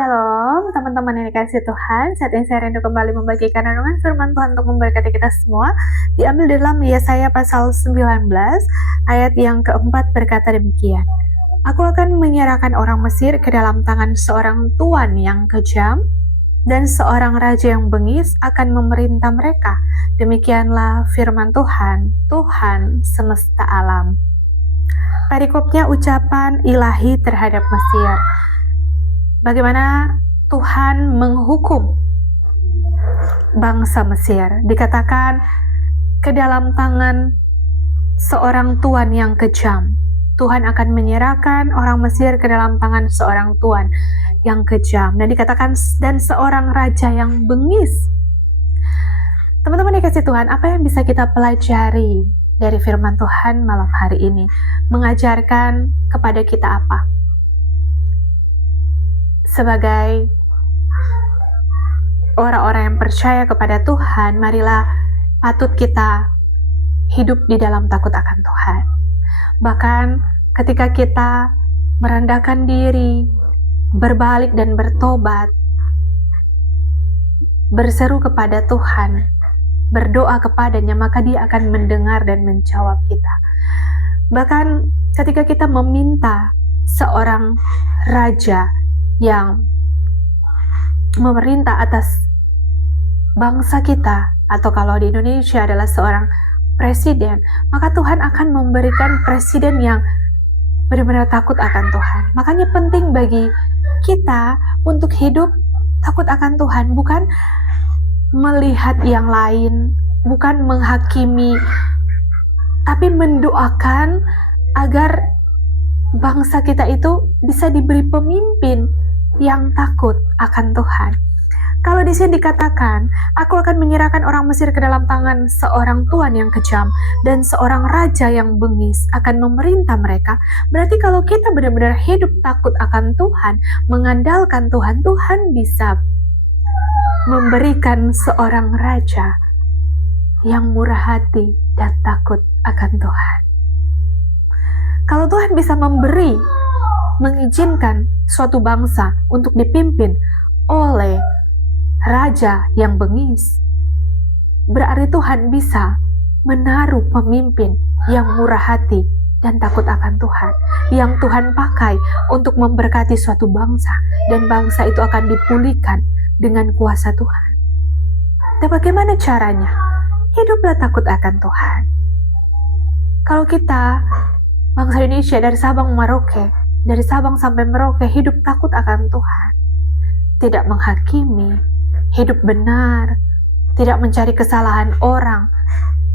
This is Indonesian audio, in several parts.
Shalom, teman-teman yang dikasih Tuhan. Saat ini saya rindu kembali membagikan renungan firman Tuhan untuk memberkati kita semua. Diambil dalam Yesaya pasal 19, ayat yang keempat berkata demikian. Aku akan menyerahkan orang Mesir ke dalam tangan seorang tuan yang kejam, dan seorang raja yang bengis akan memerintah mereka. Demikianlah firman Tuhan, Tuhan semesta alam. Perikopnya ucapan ilahi terhadap Mesir. Bagaimana Tuhan menghukum bangsa Mesir. Dikatakan ke dalam tangan seorang tuan yang kejam. Tuhan akan menyerahkan orang Mesir ke dalam tangan seorang tuan yang kejam. Dan dikatakan dan seorang raja yang bengis. Teman-teman dikasih Tuhan, apa yang bisa kita pelajari dari firman Tuhan malam hari ini? Mengajarkan kepada kita apa? Sebagai orang-orang yang percaya kepada Tuhan, marilah patut kita hidup di dalam takut akan Tuhan. Bahkan ketika kita merendahkan diri, berbalik dan bertobat, berseru kepada Tuhan, berdoa kepadanya, maka Dia akan mendengar dan menjawab kita. Bahkan ketika kita meminta seorang raja yang memerintah atas bangsa kita, atau kalau di Indonesia adalah seorang presiden, maka Tuhan akan memberikan presiden yang benar-benar takut akan Tuhan. Makanya penting bagi kita untuk hidup takut akan Tuhan, bukan melihat yang lain, bukan menghakimi, tapi mendoakan agar bangsa kita itu bisa diberi pemimpin yang takut akan Tuhan. Kalau di sini dikatakan, aku akan menyerahkan orang Mesir ke dalam tangan seorang tuan yang kejam dan seorang raja yang bengis akan memerintah mereka. Berarti kalau kita benar-benar hidup takut akan Tuhan, mengandalkan Tuhan, Tuhan bisa memberikan seorang raja yang murah hati dan takut akan Tuhan. Kalau Tuhan bisa mengizinkan suatu bangsa untuk dipimpin oleh raja yang bengis, berarti Tuhan bisa menaruh pemimpin yang murah hati dan takut akan Tuhan, yang Tuhan pakai untuk memberkati suatu bangsa, dan bangsa itu akan dipulihkan dengan kuasa Tuhan. Dan bagaimana caranya? Hiduplah takut akan Tuhan. Kalau kita bangsa Indonesia dari Sabang Merauke, dari Sabang sampai Merauke hidup takut akan Tuhan, tidak menghakimi, hidup benar, tidak mencari kesalahan orang,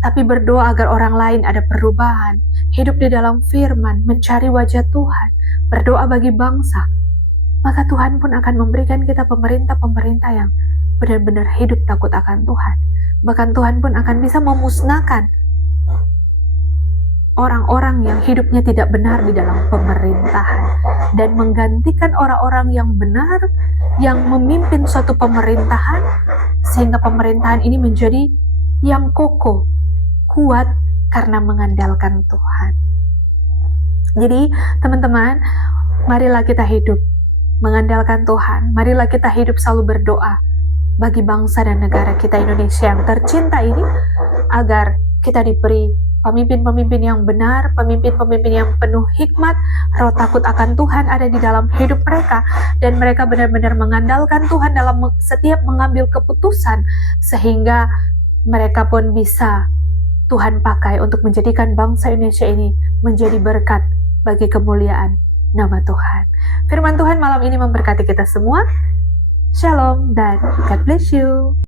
tapi berdoa agar orang lain ada perubahan, hidup di dalam firman, mencari wajah Tuhan, berdoa bagi bangsa, maka Tuhan pun akan memberikan kita pemerintah-pemerintah yang benar-benar hidup takut akan Tuhan. Bahkan Tuhan pun akan bisa memusnahkan orang-orang yang hidupnya tidak benar di dalam pemerintahan dan menggantikan orang-orang yang benar yang memimpin suatu pemerintahan, sehingga pemerintahan ini menjadi yang kokoh, kuat karena mengandalkan Tuhan. Jadi teman-teman, marilah kita hidup mengandalkan Tuhan, marilah kita hidup selalu berdoa bagi bangsa dan negara kita Indonesia yang tercinta ini, agar kita diberi pemimpin-pemimpin yang benar, pemimpin-pemimpin yang penuh hikmat, roh takut akan Tuhan ada di dalam hidup mereka, dan mereka benar-benar mengandalkan Tuhan dalam setiap mengambil keputusan, sehingga mereka pun bisa Tuhan pakai untuk menjadikan bangsa Indonesia ini menjadi berkat bagi kemuliaan nama Tuhan. Firman Tuhan malam ini memberkati kita semua. Shalom dan God bless you.